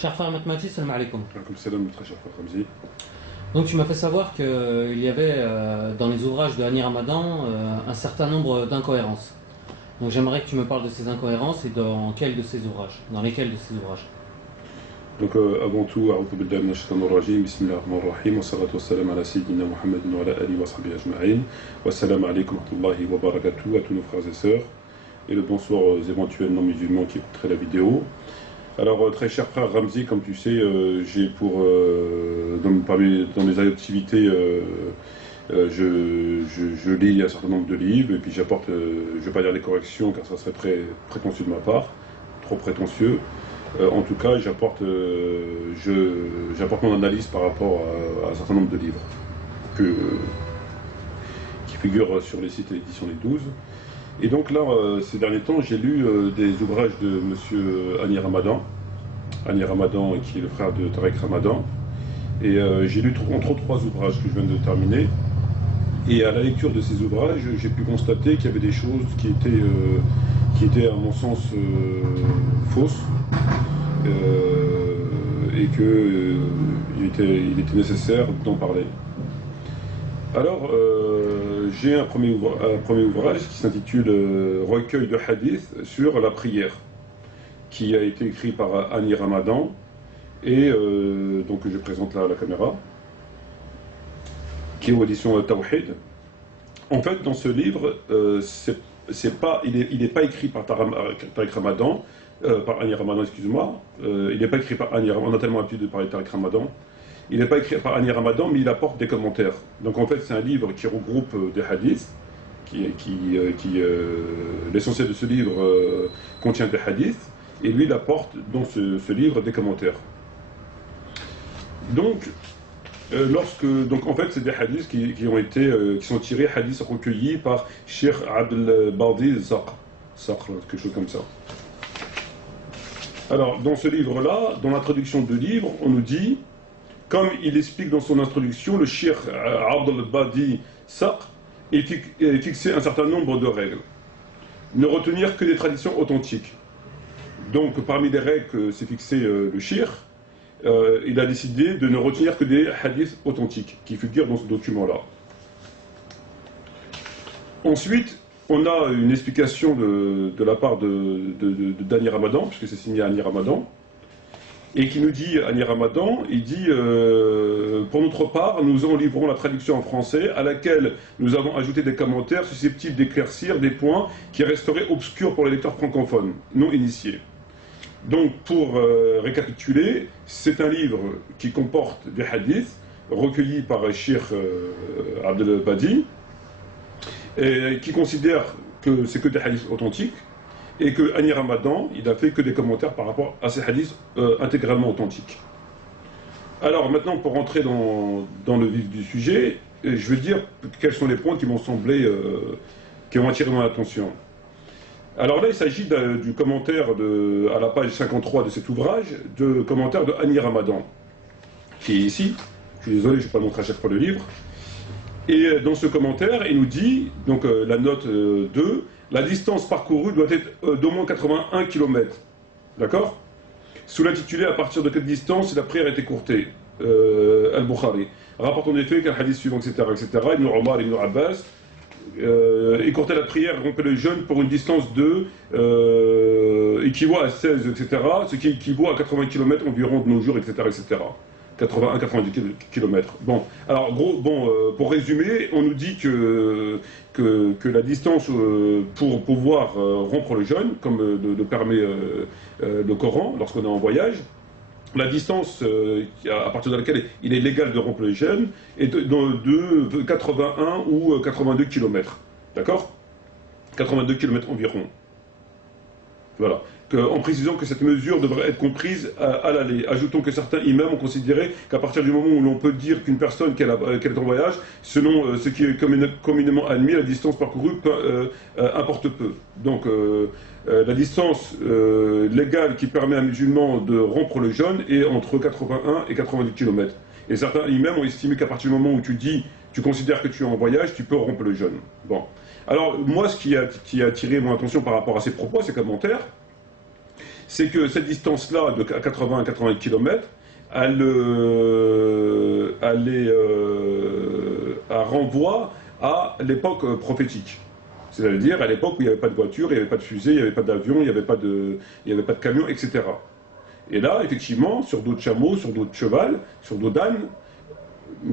Cher frère Matmati, salam alaikum. Comme salam, très cher frère Ramzi. Donc tu m'as fait savoir qu'il y avait dans les ouvrages de Hani Ramadan un certain nombre d'incohérences. Donc j'aimerais que tu me parles de ces incohérences et dans quels de ces ouvrages, dans lesquels de ces ouvrages. Donc avant tout, a'udhu billahi minash shaitanir rajim, bismillahir rahmanir rahim, wa salatu wa salam ala sayyidina Muhammadin wa ala alihi wa sahbihi ajma'in, wa salam alaikum wa rahmatullahi wa barakatuh à tous nos frères et sœurs, et le bonsoir aux éventuels non-musulmans qui écouteraient la vidéo. Alors très cher frère Ramzi, comme tu sais, j'ai pour, dans mes activités, je lis un certain nombre de livres, et puis j'apporte, je ne vais pas dire des corrections car ça serait très prétentieux de ma part, trop prétentieux. En tout cas, j'apporte mon analyse par rapport à un certain nombre de livres qui figurent sur les sites d'édition Les 12. Et donc là, ces derniers temps, j'ai lu des ouvrages de monsieur Hani Ramadan, qui est le frère de Tariq Ramadan. Et j'ai lu entre autres 3 ouvrages que je viens de terminer. Et à la lecture de ces ouvrages, j'ai pu constater qu'il y avait des choses qui étaient à mon sens fausses. Et qu'il était nécessaire d'en parler. Alors, j'ai un premier ouvrage qui s'intitule Recueil de hadith sur la prière, qui a été écrit par Hani Ramadan, et donc je présente là à la caméra, qui est aux éditions Tawhid. En fait, dans ce livre, il n'est pas écrit par Tariq Ramadan, par Hani Ramadan, excuse-moi. Il n'est pas écrit par Hani Ramadan, on a tellement l'habitude de parler de Tariq Ramadan. Il n'est pas écrit par Hani Ramadan, mais il apporte des commentaires. Donc en fait, c'est un livre qui regroupe des hadiths, l'essentiel de ce livre contient des hadiths, et lui, il apporte dans ce livre des commentaires. Donc, en fait, c'est des hadiths qui sont tirés, hadiths recueillis par Cheikh Abdel Badi Saqr, quelque chose comme ça. Alors, dans ce livre-là, dans l'introduction du livre, on nous dit, comme il explique dans son introduction, le Cheikh Abdel Badi Saqr a fixé un certain nombre de règles. Ne retenir que des traditions authentiques. Donc, parmi les règles que s'est fixé le Cheikh, il a décidé de ne retenir que des hadiths authentiques qui figurent dans ce document-là. Ensuite, on a une explication de la part d'Hani Ramadan, puisque c'est signé Hani Ramadan, et qui nous dit, Hani Ramadan, il dit pour notre part, nous en livrons la traduction en français, à laquelle nous avons ajouté des commentaires susceptibles d'éclaircir des points qui resteraient obscurs pour les lecteurs francophones, non initiés. Donc, pour récapituler, c'est un livre qui comporte des hadiths recueillis par Cheikh Abdel Badi, et qui considère que c'est que des hadiths authentiques, et que Hani Ramadan, il a fait que des commentaires par rapport à ces hadiths intégralement authentiques. Alors maintenant, pour rentrer dans le vif du sujet, je vais dire quels sont les points qui m'ont semblé, qui ont attiré mon attention. Alors là, il s'agit du commentaire à la page 53 de cet ouvrage, de commentaire de Hani Ramadan, qui est ici. Je suis désolé, je ne vais pas montrer à chaque fois le livre. Et dans ce commentaire, il nous dit, donc la note 2, la distance parcourue doit être d'au moins 81 km. D'accord? Sous l'intitulé, à partir de quelle distance la prière est écourtée? Al-Bukhari. Rapporte en effet qu'un hadith suivant, etc., Ibn Omar, Ibn Abbas, écourter la prière, rompre le jeûne pour une distance équivaut à 16, etc., ce qui équivaut à 80 km environ de nos jours, etc., etc. 80-90 km. Bon, alors pour résumer, on nous dit que la distance pour pouvoir rompre le jeûne, comme le permet le Coran lorsqu'on est en voyage, la distance à partir de laquelle il est légal de rompre le jeûne est de 81 ou 82 km. D'accord? 82 km environ. Voilà. En précisant que cette mesure devrait être comprise à l'aller. Ajoutons que certains imams ont considéré qu'à partir du moment où l'on peut dire qu'une personne qu'elle est en voyage, selon ce qui est communément admis, la distance parcourue importe peu. Donc la distance légale qui permet à un musulman de rompre le jeûne est entre 81 et 90 km. Et certains imams ont estimé qu'à partir du moment où tu considères que tu es en voyage, tu peux rompre le jeûne. Bon. Alors moi, ce qui a attiré mon attention par rapport à ces propos, ces commentaires, c'est que cette distance-là, de 80 à 80 km, elle renvoie à l'époque prophétique. C'est-à-dire à l'époque où il n'y avait pas de voiture, il n'y avait pas de fusée, il n'y avait pas d'avion, il n'y avait pas de camion, etc. Et là, effectivement, sur dos de chameau, sur dos de cheval, sur dos d'âne,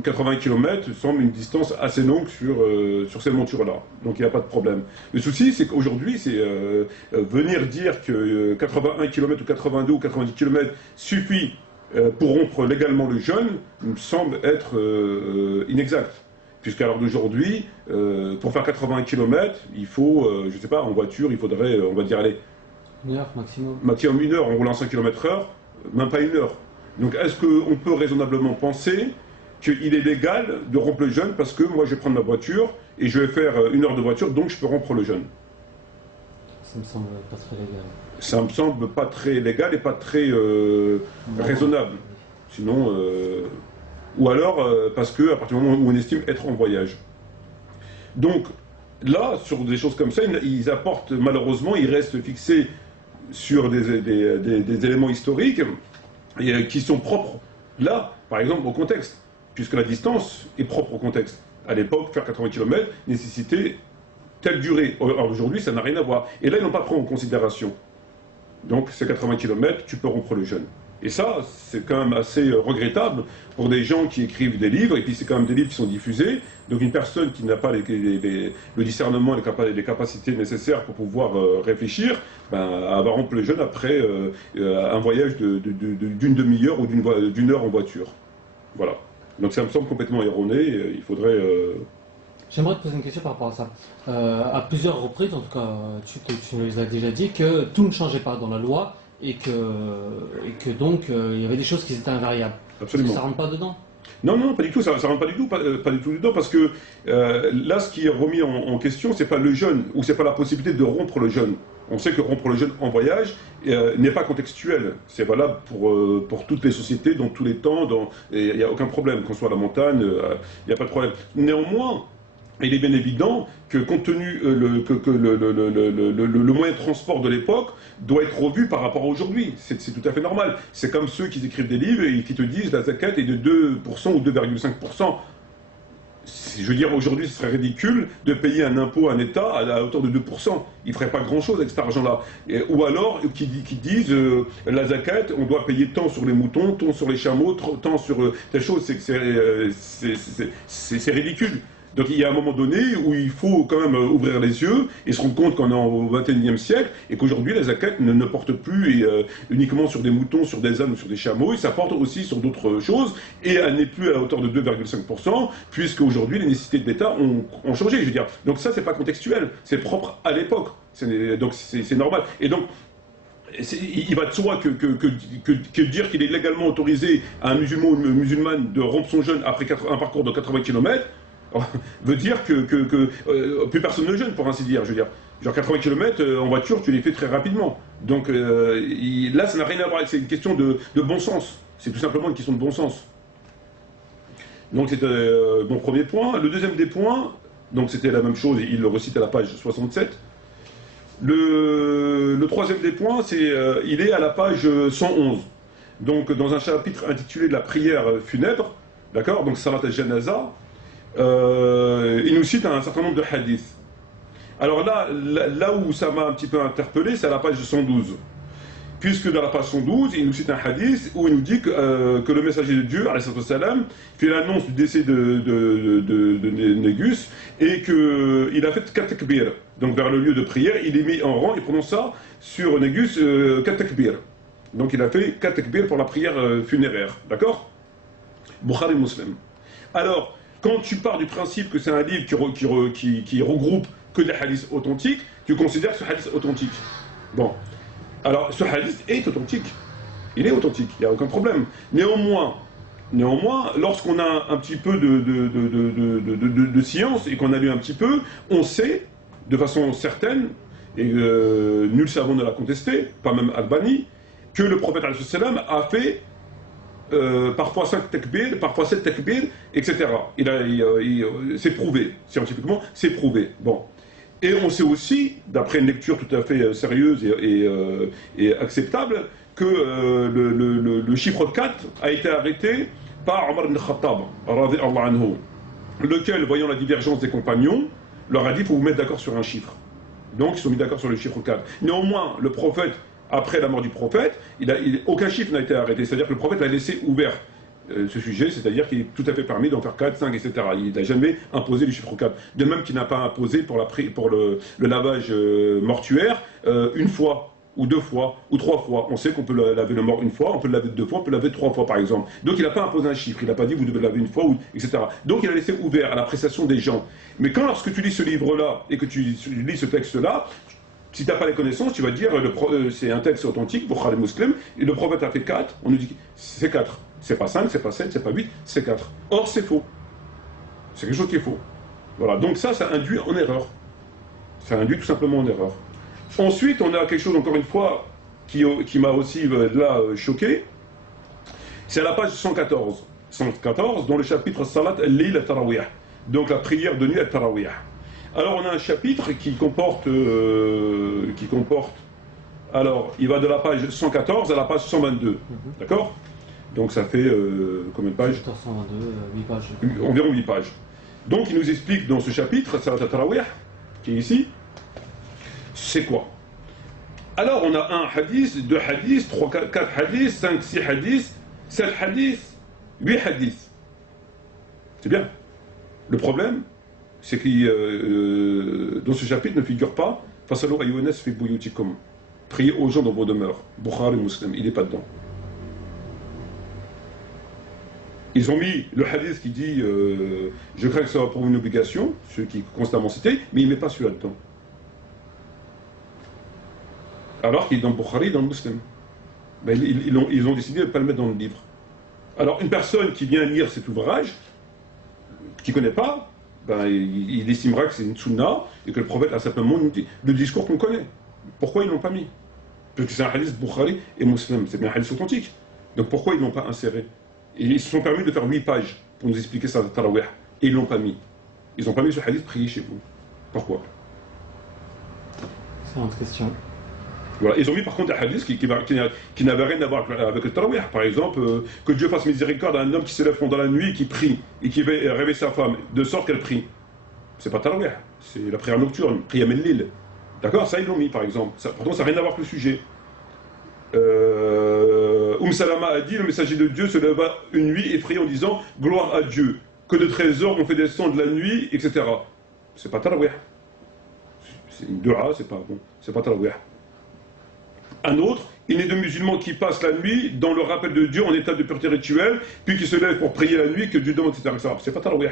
80 km semble une distance assez longue sur ces montures-là. Donc il n'y a pas de problème. Le souci, c'est qu'aujourd'hui, c'est venir dire que 81 km ou 82 ou 90 km suffit pour rompre légalement le jeûne, me semble être inexact. Puisqu'à l'heure d'aujourd'hui, pour faire 80 km, il faut, je ne sais pas, en voiture, il faudrait, on va dire, aller... 1 heure maximum. Maximum 1 heure, en roulant 5 km/h, même pas 1 heure. Donc est-ce qu'on peut raisonnablement penser qu'il est légal de rompre le jeûne parce que moi je vais prendre ma voiture et je vais faire 1 heure de voiture, donc je peux rompre le jeûne? Ça me semble pas très légal. Ça me semble pas très légal et pas très raisonnable. Sinon, ou alors parce qu'à partir du moment où on estime être en voyage. Donc là, sur des choses comme ça, ils apportent, malheureusement, ils restent fixés sur des éléments historiques qui sont propres, là, par exemple, au contexte, puisque la distance est propre au contexte. À l'époque, faire 80 km nécessitait telle durée. Or, aujourd'hui, ça n'a rien à voir. Et là, ils n'ont pas pris en considération. Donc, ces 80 km, tu peux rompre le jeûne. Et ça, c'est quand même assez regrettable pour des gens qui écrivent des livres, et puis c'est quand même des livres qui sont diffusés. Donc une personne qui n'a pas le discernement et les capacités nécessaires pour pouvoir réfléchir, ben, elle va rompre le jeûne après un voyage d'une demi-heure ou d'une heure en voiture. Voilà. Donc ça me semble complètement erroné, il faudrait... J'aimerais te poser une question par rapport à ça. À plusieurs reprises, en tout cas, tu nous as déjà dit que tout ne changeait pas dans la loi, et que donc il y avait des choses qui étaient invariables. Absolument. Ça rentre pas dedans? Non, non, pas du tout, ça rentre pas du tout, pas du tout dedans, parce que là, ce qui est remis en question, c'est pas le jeûne, ou c'est pas la possibilité de rompre le jeûne. On sait que rompre le jeûne en voyage n'est pas contextuel. C'est valable pour toutes les sociétés, dans tous les temps, il n'y a aucun problème, qu'on soit à la montagne, il n'y a pas de problème. Néanmoins, il est bien évident que compte tenu que le moyen de transport de l'époque doit être revu par rapport à aujourd'hui. C'est tout à fait normal. C'est comme ceux qui écrivent des livres et qui te disent la zakat est de 2% ou 2,5%. Je veux dire, aujourd'hui, ce serait ridicule de payer un impôt à un État à la hauteur de 2%. Il ne ferait pas grand-chose avec cet argent-là. Ou alors, qui disent la zakat, on doit payer tant sur les moutons, tant sur les chameaux, tant sur telle chose. C'est ridicule. Donc il y a un moment donné où il faut quand même ouvrir les yeux et se rendre compte qu'on est au XXIe siècle et qu'aujourd'hui la zakat ne porte plus uniquement sur des moutons, sur des ânes ou sur des chameaux, et ça porte aussi sur d'autres choses, et elle n'est plus à la hauteur de 2,5%, puisque aujourd'hui les nécessités de l'État ont changé, je veux dire. Donc ça, c'est pas contextuel, c'est propre à l'époque, donc c'est normal. Et donc, il va de soi que dire qu'il est légalement autorisé à un musulman ou une musulmane de rompre son jeûne après un parcours de 80 km, veut dire que plus personne ne jeûne, pour ainsi dire. Je veux dire, genre 80 km en voiture, tu les fais très rapidement. Donc là, ça n'a rien à voir avec, c'est une question de bon sens. C'est tout simplement une question de bon sens. Donc c'était mon premier point. Le deuxième des points, donc c'était la même chose, il le recite à la page 67. Le troisième des points, il est à la page 111. Donc dans un chapitre intitulé de la prière funèbre, d'accord, donc Salat al-Janaza, il nous cite un certain nombre de hadiths. Alors là où ça m'a un petit peu interpellé, c'est à la page 112. Puisque dans la page 112, il nous cite un hadith où il nous dit que le messager de Dieu, alayhi salam, fait l'annonce du décès de Négus et qu'il a fait 4 takbir. Donc vers le lieu de prière, il est mis en rang et prononce ça sur Négus 4 takbir. Donc il a fait 4 takbir pour la prière funéraire. D'accord? Bukhari Muslim. Alors, quand tu pars du principe que c'est un livre qui regroupe que des hadiths authentiques, tu considères ce hadith authentique. Bon. Alors, ce hadith est authentique. Il est authentique, il n'y a aucun problème. Néanmoins, lorsqu'on a un petit peu de science et qu'on a lu un petit peu, on sait, de façon certaine, et nul savant ne l'a contesté, pas même Albani, que le prophète a fait parfois 5 takbir, parfois 7 takbir, etc. C'est prouvé, scientifiquement, c'est prouvé. Bon. Et on sait aussi, d'après une lecture tout à fait sérieuse et acceptable, que le chiffre 4 a été arrêté par Omar ibn Khattab, radiallahu anhu, lequel, voyant la divergence des compagnons, leur a dit: il faut vous mettre d'accord sur un chiffre. Donc ils sont mis d'accord sur le chiffre 4. Néanmoins, le prophète, après la mort du prophète, aucun chiffre n'a été arrêté. C'est-à-dire que le prophète l'a laissé ouvert, ce sujet, c'est-à-dire qu'il est tout à fait permis d'en faire 4, 5, etc. Il n'a jamais imposé le chiffre 4. De même qu'il n'a pas imposé pour le lavage mortuaire une fois, ou 2 fois, ou 3 fois. On sait qu'on peut laver le mort une fois, on peut le laver 2 fois, on peut le laver 3 fois par exemple. Donc il n'a pas imposé un chiffre, il n'a pas dit vous devez le laver une fois, etc. Donc il a laissé ouvert à l'appréciation des gens. Mais lorsque tu lis ce livre-là, et que tu lis ce texte-là, si tu n'as pas les connaissances, tu vas dire c'est un texte authentique, Bukhari Muslim, et le prophète a fait 4, on nous dit c'est 4. C'est pas 5, c'est pas 7, c'est pas 8, c'est 4. Or c'est faux. C'est quelque chose qui est faux. Voilà, donc ça induit en erreur. Ça induit tout simplement en erreur. Ensuite, on a quelque chose, encore une fois, qui m'a aussi là choqué. C'est à la page 114. 114, dans le chapitre Salat al-Lil al-Tarawih. Donc la prière de nuit al-Tarawih. Alors on a un chapitre qui comporte... alors, il va de la page 114 à la page 122. D'accord? Donc ça fait combien de pages? 122, 8 pages. Environ 8 pages. Donc il nous explique dans ce chapitre, Salat al-Tarawih, qui est ici, c'est quoi? Alors on a 1 hadith, 2 hadiths, 3, 4 hadiths, 5, 6 hadiths, 7 hadiths, 8 hadiths. C'est bien. Le problème, c'est que dans ce chapitre ne figure pas Fasalu ayyuhan-nas fi buyutikum. Priez aux gens dans vos demeures. Bukhari Muslim, il n'est pas dedans. Ils ont mis le hadith qui dit je crains que ça va pour une obligation, ceux qui est constamment cité, mais il ne met pas celui-là dedans. Alors qu'il est dans le Bukhari, dans le Muslim. Ben, ils ont décidé de ne pas le mettre dans le livre. Alors une personne qui vient lire cet ouvrage, qui ne connaît pas, ben, il estimera que c'est une sunna et que le prophète a simplement le discours qu'on connaît. Pourquoi ils ne l'ont pas mis? Parce que c'est un hadith Bukhari et Muslim, c'est bien un hadith authentique. Donc pourquoi ils ne l'ont pas inséré? Et ils se sont permis de faire 8 pages pour nous expliquer ça de Tarawih. Et ils ne l'ont pas mis. Ils n'ont pas mis ce hadith prié chez vous. Pourquoi? C'est une question. Voilà. Ils ont mis par contre un hadith qui n'avait rien à voir avec le Tarawih. Par exemple, que Dieu fasse miséricorde à un homme qui se lève pendant la nuit et qui prie, et qui va réveiller sa femme, de sorte qu'elle prie. C'est pas Tarawih, c'est la prière nocturne, prière Mellil. D'accord? Ça ils l'ont mis par exemple. Pourtant ça n'a rien à voir avec le sujet. Salama a dit, le messager de Dieu se leva une nuit effrayé en disant gloire à Dieu, que de trésors on fait descendre la nuit, etc. C'est pas Tarawih. C'est une dua, c'est pas bon, c'est pas Tarawih. Un autre, il n'est de musulmans qui passent la nuit dans le rappel de Dieu en état de pureté rituelle, puis qui se lèvent pour prier la nuit, que Dieu demande, etc. C'est pas Tarawih.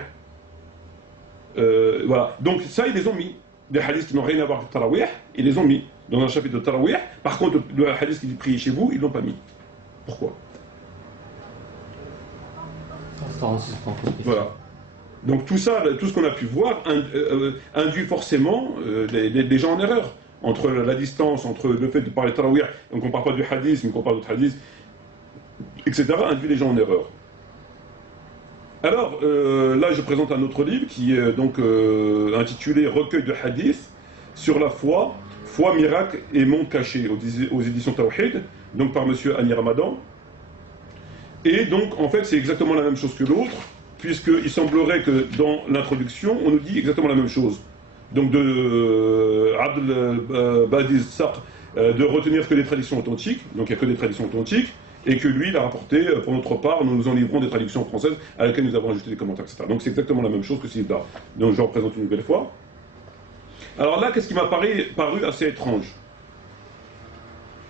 Voilà. Donc ça, ils les ont mis. Des hadiths qui n'ont rien à voir avec Tarawih, ils les ont mis dans un chapitre de Tarawih. Par contre, le hadith qui dit prier chez vous, ils ne l'ont pas mis. Pourquoi? Voilà. Donc tout ça, tout ce qu'on a pu voir, induit forcément les gens en erreur. Entre la distance, entre le fait de parler de Tarawih, donc on ne parle pas du hadith, mais qu'on parle d'autres hadiths, etc., induit les gens en erreur. Alors, là je présente un autre livre qui est donc intitulé Recueil de hadith sur la foi, foi, miracle et monde caché aux éditions Tawhid, donc par monsieur Hani Ramadan. Et donc en fait c'est exactement la même chose que l'autre, puisqu'il semblerait que dans l'introduction on nous dit exactement la même chose. Donc de Abdel Badiz Saq de retenir que des traditions authentiques, donc il n'y a que des traditions authentiques, et que lui, il a rapporté, pour notre part, nous nous en livrons des traductions françaises à laquelle nous avons ajouté des commentaires, etc. Donc c'est exactement la même chose que ce livre-là. Donc je représente une nouvelle fois. Alors là, qu'est-ce qui m'a paru assez étrange?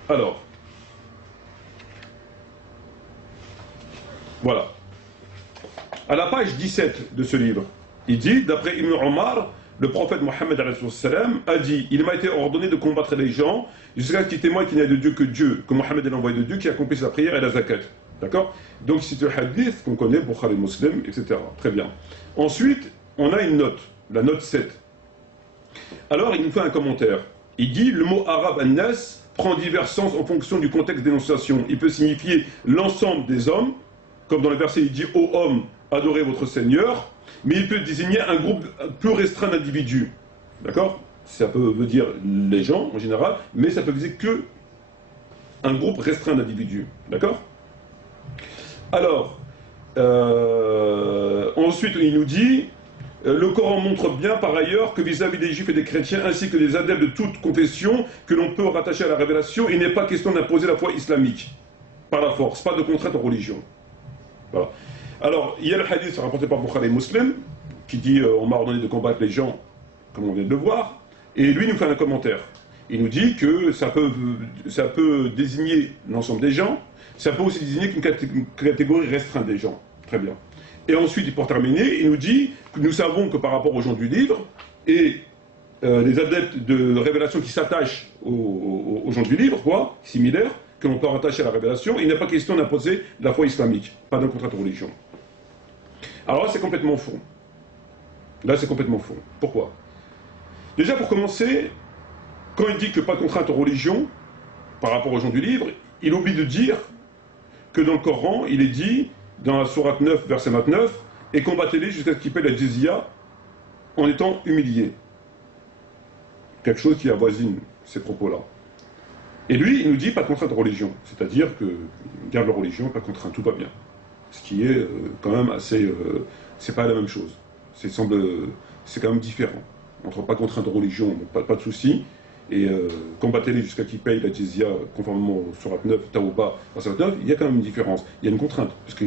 Alors, voilà. À la page 17 de ce livre, il dit, d'après Ibn Omar, le prophète Mohammed a dit: il m'a été ordonné de combattre les gens jusqu'à ce qu'ils témoignent qu'il n'y a de Dieu que Dieu, que Mohammed est l'envoyé de Dieu qui accomplit la prière et la zakat. D'accord? Donc c'est un hadith qu'on connaît, Bukhari Muslim, etc. Très bien. Ensuite, on a une note, la note 7. Alors il nous fait un commentaire. Il dit: le mot arabe an-nas prend divers sens en fonction du contexte d'énonciation. Il peut signifier l'ensemble des hommes, comme dans le verset il dit: ô hommes, adorez votre Seigneur. Mais il peut désigner un groupe plus restreint d'individus. D'accord? ça peut veut dire les gens en général, mais ça peut viser que un groupe restreint d'individus. D'accord? Alors, ensuite, il nous dit, le Coran montre bien par ailleurs que vis-à-vis des Juifs et des chrétiens, ainsi que des adeptes de toute confession, que l'on peut rattacher à la révélation, il n'est pas question d'imposer la foi islamique par la force, pas de contrainte en religion. Voilà. Alors, il y a le hadith rapporté par Bukhari et Muslim, qui dit on m'a ordonné de combattre les gens, comme on vient de le voir, et lui nous fait un commentaire. Il nous dit que ça peut désigner l'ensemble des gens, ça peut aussi désigner qu'une catégorie restreinte des gens. Très bien. Et ensuite, pour terminer, il nous dit que nous savons que par rapport aux gens du livre, et les adeptes de révélation qui s'attachent aux gens du livre, quoi, similaires, que l'on peut rattacher à la révélation, il n'est pas question d'imposer la foi islamique, pas d'un contrat de religion. Alors là, c'est complètement faux. Là, c'est complètement faux. Pourquoi? Déjà, pour commencer, quand il dit que pas de contrainte en religion, par rapport aux gens du livre, il oublie de dire que dans le Coran, il est dit, dans la sourate 9, verset 29, « Et combattez-les jusqu'à ce qu'ils paient la jizya en étant humiliés. » Quelque chose qui avoisine ces propos-là. Et lui, il nous dit pas de contrainte de religion, c'est-à-dire que garde la religion, pas de contrainte, tout va bien. Ce qui est quand même assez... c'est pas la même chose. C'est quand même différent. Entre pas de contrainte de religion, pas de souci, et combattez-les jusqu'à qu'ils payent la jizya conformément au surat 9, Tawba, verset 9, il y a quand même une différence. Il y a une contrainte, parce que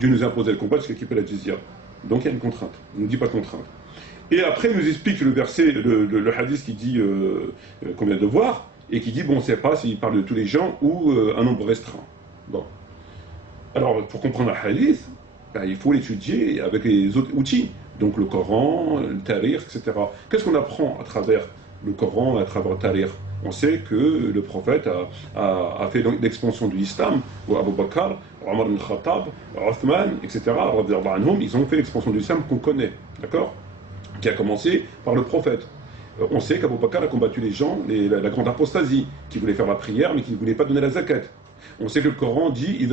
Dieu nous a imposé le combat jusqu'à qu'ils payent la jizya. Donc il y a une contrainte. Il ne nous dit pas de contrainte. Et après, il nous explique le verset, le hadith qui dit qu'on vient de voir, et qui dit, bon, on ne sait pas s'il parle de tous les gens ou un nombre restreint. Bon. Alors, pour comprendre un hadith, ben, il faut l'étudier avec les autres outils. Donc le Coran, le Tariq, etc. Qu'est-ce qu'on apprend à travers le Coran, à travers le Tariq? On sait que le prophète a fait l'expansion de l'islam, ou Abu Bakr, Omar ibn Khattab, Othman, etc. Ils ont fait l'expansion de l'islam qu'on connaît, d'accord? Qui a commencé par le prophète. On sait qu'Abu Bakr a combattu les gens, la grande apostasie, qui voulaient faire la prière mais qui ne voulaient pas donner la zakat. On sait que le Coran dit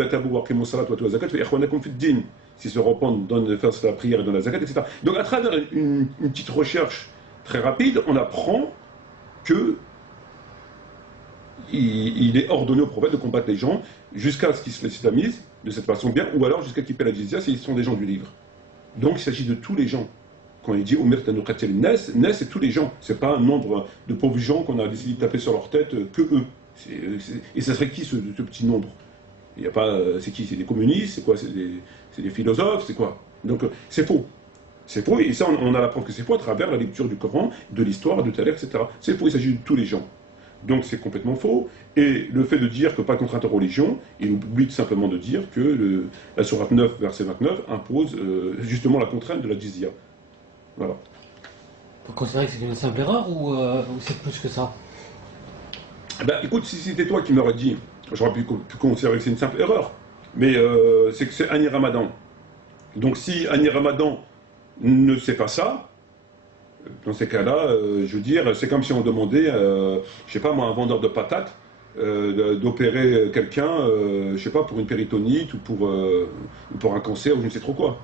si se repentent, donnent faire la prière et donnent la zakat, etc. Donc à travers une petite recherche très rapide, on apprend que il est ordonné au prophète de combattre les gens jusqu'à ce qu'ils se l'islamisent de cette façon bien, ou alors jusqu'à qu'ils paient la jizya s'ils sont des gens du livre. Donc il s'agit de tous les gens. Quand il dit Omer Tanukatel Nes, Nes c'est tous les gens. C'est pas un nombre de pauvres gens qu'on a décidé de taper sur leur tête que eux. Et ça serait qui ce petit nombre? Il y a pas. C'est qui? C'est des communistes? C'est quoi? C'est des philosophes? C'est quoi? Donc c'est faux. C'est faux, et ça on a la preuve que c'est faux à travers la lecture du Coran, de l'histoire, de Tariq, etc. C'est faux, il s'agit de tous les gens. Donc c'est complètement faux. Et le fait de dire que pas de contrainte en religion, il oublie tout simplement de dire que la sourate 9, verset 29, impose justement la contrainte de la jizya. Voilà. Vous considérez que c'est une simple erreur ou c'est plus que ça? Ben écoute, si c'était toi qui m'aurais dit, j'aurais pu considérer que c'est une simple erreur. Mais c'est que c'est Annie Ramadan. Donc si Annie Ramadan ne sait pas ça, dans ces cas-là, je veux dire, c'est comme si on demandait, je sais pas moi, un vendeur de patates, d'opérer quelqu'un, je sais pas, pour une péritonite ou pour un cancer ou je ne sais trop quoi.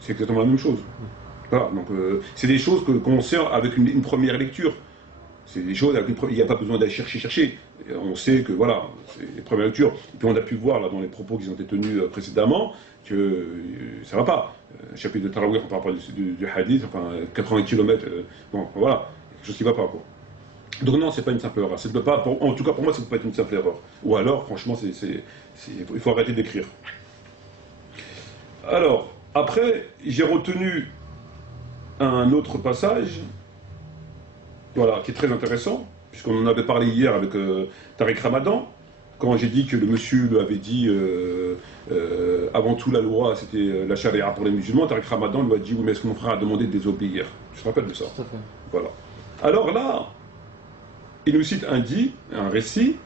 C'est exactement la même chose. Voilà, donc c'est des choses qu'on sait avec une première lecture. C'est des choses, il n'y a pas besoin d'aller chercher. On sait que voilà, c'est les premières lectures. Et puis on a pu voir là dans les propos qui ont été tenus précédemment que ça ne va pas. Chapitre de Tarawih, on parle pas du hadith, enfin 80 km, bon voilà, quelque chose qui ne va pas quoi. Donc non, c'est pas une simple erreur. En tout cas pour moi, ça ne peut pas être une simple erreur. Ou alors, franchement, il faut arrêter d'écrire. Alors, après, j'ai retenu un autre passage, voilà, qui est très intéressant, puisqu'on en avait parlé hier avec Tariq Ramadan, quand j'ai dit que le monsieur lui avait dit avant tout la loi c'était la charia pour les musulmans, Tariq Ramadan lui a dit oui mais est-ce que mon frère a demandé de désobéir? Tu te rappelles de ça? Tout à fait. Voilà. Alors là, il nous cite un récit.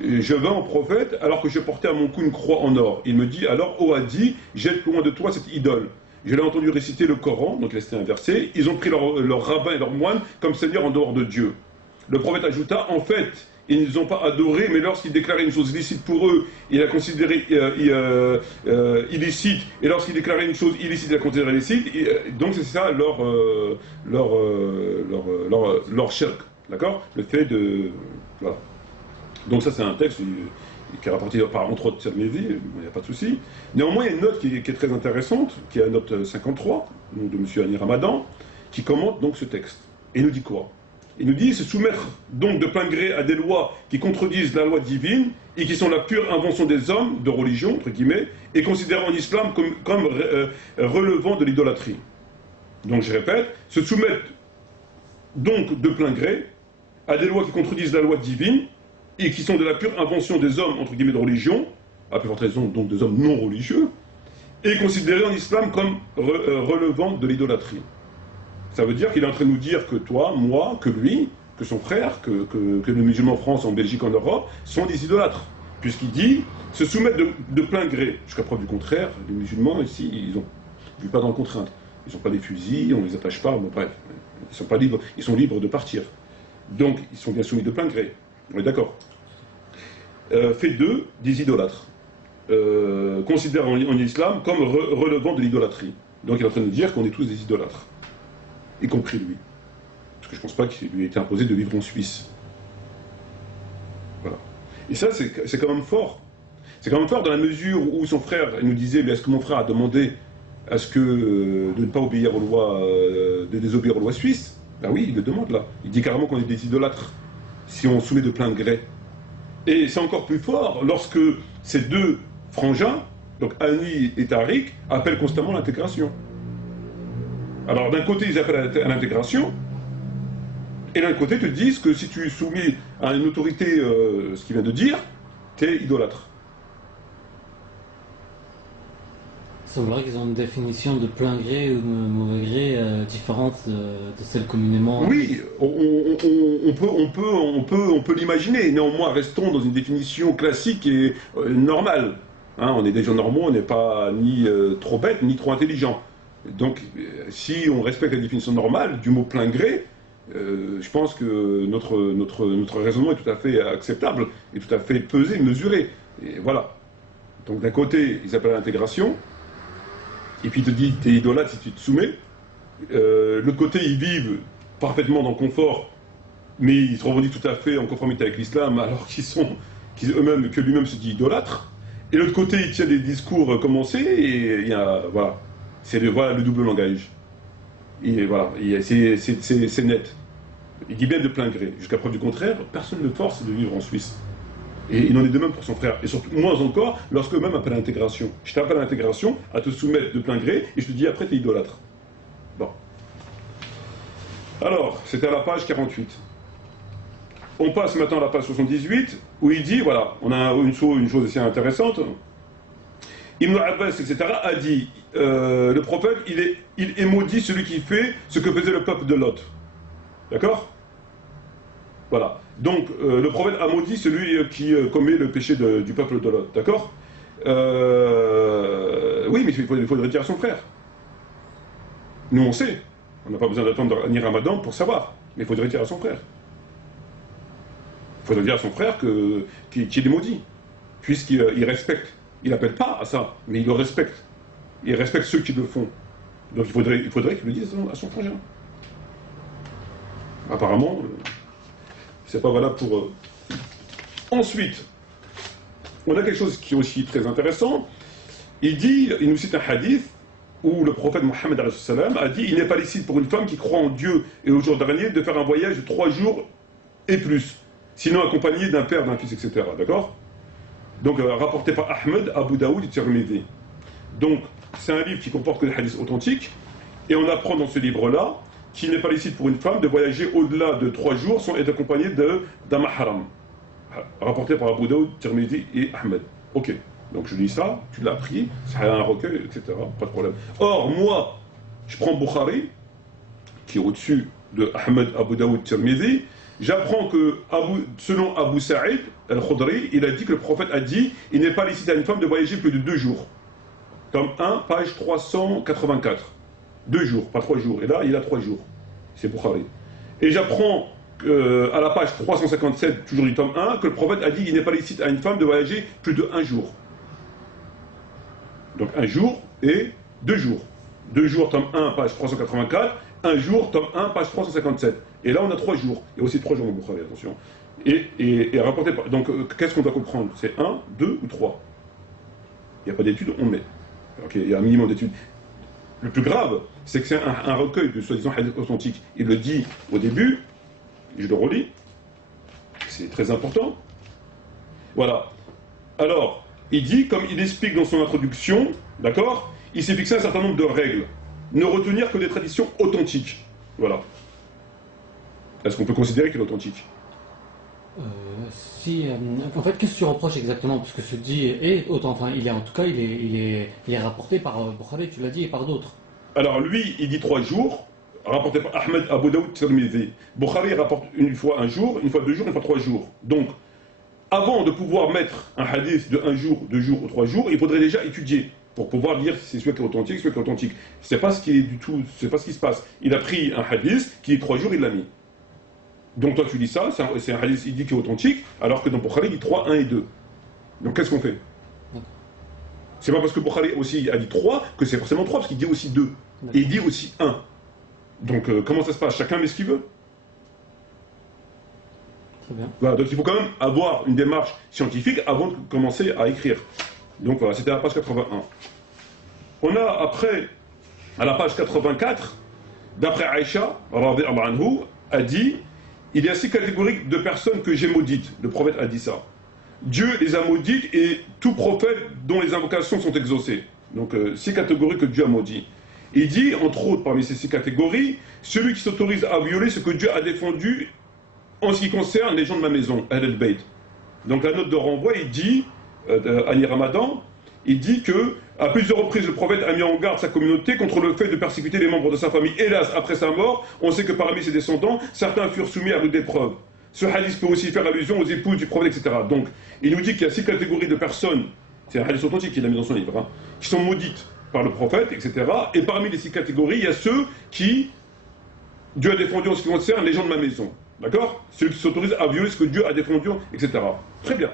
Je vint au prophète alors que je portais à mon cou une croix en or. Il me dit alors, ô Hadi, jette loin de toi cette idole. Je l'ai entendu réciter le Coran, donc il a cité un verset. Ils ont pris leur rabbin et leur moine comme seigneur en dehors de Dieu. Le prophète ajouta, en fait, ils ne les ont pas adorés, mais lorsqu'il déclarait une chose licite pour eux, il a considéré illicite, et lorsqu'il déclarait une chose illicite, il a considéré illicite. Donc c'est ça leur shirk, D'accord? Le fait de... Voilà. Donc ça, c'est un texte qui est rapporté par, entre autres, Tirmidhi, il n'y a pas de souci. Néanmoins, il y a une note qui est très intéressante, qui est la note 53, donc de M. Hani Ramadan, qui commente donc ce texte. Et il nous dit quoi? Il nous dit se soumettre donc de plein gré à des lois qui contredisent la loi divine et qui sont la pure invention des hommes, de religion, entre guillemets, et considérant en islam comme relevant de l'idolâtrie. Donc je répète, se soumettre donc de plein gré à des lois qui contredisent la loi divine et qui sont de la pure invention des hommes, entre guillemets, de religion, à plus forte raison donc des hommes non religieux, et considérés en islam comme relevant de l'idolâtrie. Ça veut dire qu'il est en train de nous dire que toi, moi, que lui, que son frère, que les musulmans en France, en Belgique, en Europe, sont des idolâtres. Puisqu'il dit se soumettre de plein gré. Jusqu'à preuve du contraire, les musulmans ici, ils ne vivent pas dans la contrainte. Ils n'ont pas des fusils, on ne les attache pas, bon, bref. Ils sont pas libres, ils sont libres de partir. Donc, ils sont bien soumis de plein gré. On est d'accord. Fait d'eux des idolâtres. Considère en islam comme relevant de l'idolâtrie. Donc, il est en train de dire qu'on est tous des idolâtres. Y compris lui. Parce que je ne pense pas qu'il lui ait été imposé de vivre en Suisse. Voilà. Et ça, c'est quand même fort. C'est quand même fort dans la mesure où son frère nous disait, mais est-ce que mon frère a demandé à ce que de ne pas obéir aux lois, de désobéir aux lois suisses? Ben oui, il le demande là. Il dit carrément qu'on est des idolâtres si on soumet de plein gré. Et c'est encore plus fort lorsque ces deux frangins, donc Hani et Tariq, appellent constamment l'intégration. Alors d'un côté ils appellent à l'intégration, et d'un côté te disent que si tu soumets à une autorité ce qu'il vient de dire, t'es idolâtre. Il semblerait qu'ils ont une définition de plein gré ou de mauvais gré différente de celle communément. Oui, on peut l'imaginer. Néanmoins, restons dans une définition classique et normale. Hein, on est des gens normaux, on n'est pas ni trop bêtes ni trop intelligents. Donc, si on respecte la définition normale du mot plein gré, je pense que notre raisonnement est tout à fait acceptable, et tout à fait pesé, mesuré. Et voilà. Donc, d'un côté, ils appellent à l'intégration, et puis il te dit, t'es idolâtre si tu te soumets. De l'autre côté, ils vivent parfaitement dans le confort, mais ils se revendiquent tout à fait en conformité avec l'islam, alors que lui-même se dit idolâtre. Et de l'autre côté, il tient des discours commencés, et il y a, voilà. C'est le double langage. Et voilà, c'est net. Il dit bien de plein gré. Jusqu'à preuve du contraire, personne ne le force de vivre en Suisse. Et il en est de même pour son frère. Et surtout, moins encore, lorsque eux-mêmes appellent à l'intégration. Je t'appelle à l'intégration, à te soumettre de plein gré, et je te dis après, t'es idolâtre. Bon. Alors, c'était à la page 48. On passe maintenant à la page 78, où il dit, voilà, on a une chose assez intéressante. Ibn Abbas, etc., a dit, le prophète, il est maudit celui qui fait ce que faisait le peuple de Lot. D'accord? Voilà. Donc, le prophète a maudit celui qui commet le péché du peuple de Lot. D'accord? Oui, mais il faudrait dire à son frère. Nous, on sait. On n'a pas besoin d'attendre ni Ramadan pour savoir. Mais il faudrait dire à son frère. Il faudrait dire à son frère qu'il est maudit. Puisqu'il respecte. Il n'appelle pas à ça, mais il le respecte. Il respecte ceux qui le font. Donc il faudrait qu'il le dise à son frangin. Apparemment, c'est pas valable pour eux. Ensuite, on a quelque chose qui est aussi très intéressant. Il nous cite un hadith où le prophète Mohammed a dit: il n'est pas licite pour une femme qui croit en Dieu et au jour dernier de faire un voyage de 3 jours et plus, sinon accompagné d'un père, d'un fils, etc. D'accord? Donc rapporté par Ahmed, Abu Daoud et Tirmidhi. Donc c'est un livre qui comporte que des hadiths authentiques, et on apprend dans ce livre-là qu'il n'est pas licite pour une femme de voyager au-delà de 3 jours sans être accompagnée d'un mahram. Rapporté par Abu Daoud, Tirmidhi et Ahmed. Ok, donc je lis ça, tu l'as appris, ça a un recueil, etc. Pas de problème. Or, moi, je prends Bukhari, qui est au-dessus de Ahmed, Abu Daoud, Tirmidhi. J'apprends que, selon Abu Sa'id al-Khudri, il a dit que le prophète a dit: il n'est pas licite à une femme de voyager plus de 2 jours. Tome 1, page 384. 2 jours, pas 3 jours. Et là, il a 3 jours. C'est Bukhari. Et j'apprends à la page 357, toujours du tome 1, que le prophète a dit: il n'est pas licite à une femme de voyager plus de 1 jour. Donc 1 jour et 2 jours. 2 jours, tome 1, page 384. 1 jour, tome 1, page 357. Et là, on a 3 jours. Il y a aussi 3 jours dans Bukhari, attention. Et rapporté par... Donc, qu'est-ce qu'on doit comprendre? C'est 1, 2 ou 3? Il n'y a pas d'études, on met. Ok, il y a un minimum d'études. Le plus grave, c'est que c'est un recueil de soi-disant hadith authentiques. Il le dit au début, je le relis, c'est très important. Voilà. Alors, il dit, comme il explique dans son introduction, d'accord, il s'est fixé un certain nombre de règles. Ne retenir que des traditions authentiques. Voilà. Est-ce qu'on peut considérer qu'il est authentique? En fait, qu'est-ce que tu reproches exactement? Parce que ce dit est autant, enfin, il est en tout cas, il est rapporté par Bukhari, tu l'as dit, et par d'autres. Alors lui, il dit 3 jours, rapporté par Ahmed Abu Daoud Tirmidhi. Bukhari rapporte une fois 1 jour, une fois 2 jours, une fois 3 jours. Donc, avant de pouvoir mettre un hadith de 1 jour, 2 jours ou 3 jours, il faudrait déjà étudier pour pouvoir dire si c'est celui qui est authentique, celui qui est authentique. C'est pas ce qui est du tout, c'est pas ce qui se passe. Il a pris un hadith qui est 3 jours, il l'a mis. Donc toi tu dis ça, c'est un hadith il dit qui est authentique, alors que dans Bukhari il dit 3, 1 et 2. Donc qu'est-ce qu'on fait? C'est pas parce que Bukhari aussi a dit 3 que c'est forcément 3, parce qu'il dit aussi 2. Et il dit aussi 1. Donc comment ça se passe? Chacun met ce qu'il veut. Très bien. Voilà, donc il faut quand même avoir une démarche scientifique avant de commencer à écrire. Donc voilà, c'était à la page 81. On a après, à la page 84, d'après Aïcha, radhiyallahu anhu, a dit: il y a 6 catégories de personnes que j'ai maudites. Le prophète a dit ça. Dieu les a maudites et tout prophète dont les invocations sont exaucées. Donc 6 catégories que Dieu a maudit. Il dit, entre autres, parmi ces 6 catégories, celui qui s'autorise à violer ce que Dieu a défendu en ce qui concerne les gens de ma maison, Ahl al-Bayt. Donc la note de renvoi, il dit, Ani Ramadan, il dit que à plusieurs reprises le prophète a mis en garde sa communauté contre le fait de persécuter les membres de sa famille. Hélas, après sa mort, on sait que parmi ses descendants, certains furent soumis à rude épreuve. Ce hadith peut aussi faire allusion aux épouses du prophète, etc. Donc, il nous dit qu'il y a 6 catégories de personnes, c'est un hadith authentique qu'il a mis dans son livre, hein, qui sont maudites par le prophète, etc. Et parmi les 6 catégories, il y a ceux qui Dieu a défendu en ce qui concerne les gens de ma maison. D'accord? Ceux qui s'autorisent à violer ce que Dieu a défendu, etc. Très bien.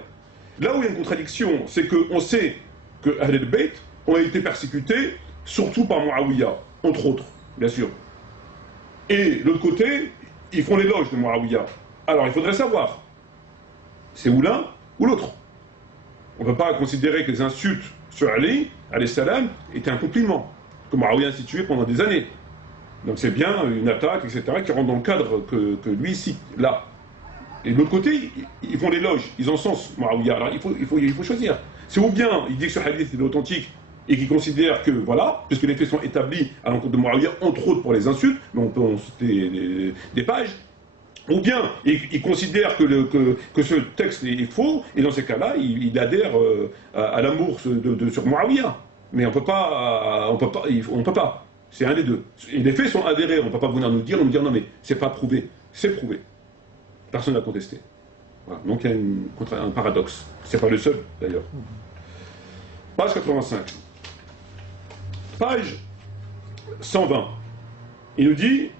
Là où il y a une contradiction, c'est qu'on sait que Ahl al-Bayt ont été persécutés, surtout par Muawiyah, entre autres, bien sûr. Et l'autre côté, ils font l'éloge de Muawiyah. Alors il faudrait savoir, c'est ou l'un ou l'autre. On ne peut pas considérer que les insultes sur Ali, alayhi salam, étaient un compliment, que Muawiyah a institué pendant des années. Donc c'est bien une attaque, etc., qui rentre dans le cadre que lui cite là. Et de l'autre côté, ils font l'éloge, ils encensent Muawiyah. Alors il faut choisir. C'est ou bien il dit que ce hadith est authentique et qu'il considère que, voilà, puisque les faits sont établis à l'encontre de Muawiyah, entre autres pour les insultes, mais on peut en citer des pages, ou bien il considère que ce texte est faux, et dans ces cas-là, il adhère à l'amour sur Muawiyah. Mais on peut pas. C'est un des deux. Et les faits sont avérés, on ne peut pas venir nous dire non mais c'est pas prouvé. C'est prouvé. Personne n'a contesté. Voilà. Donc il y a un paradoxe. C'est pas le seul d'ailleurs. Page 85. Page 120. Il nous dit,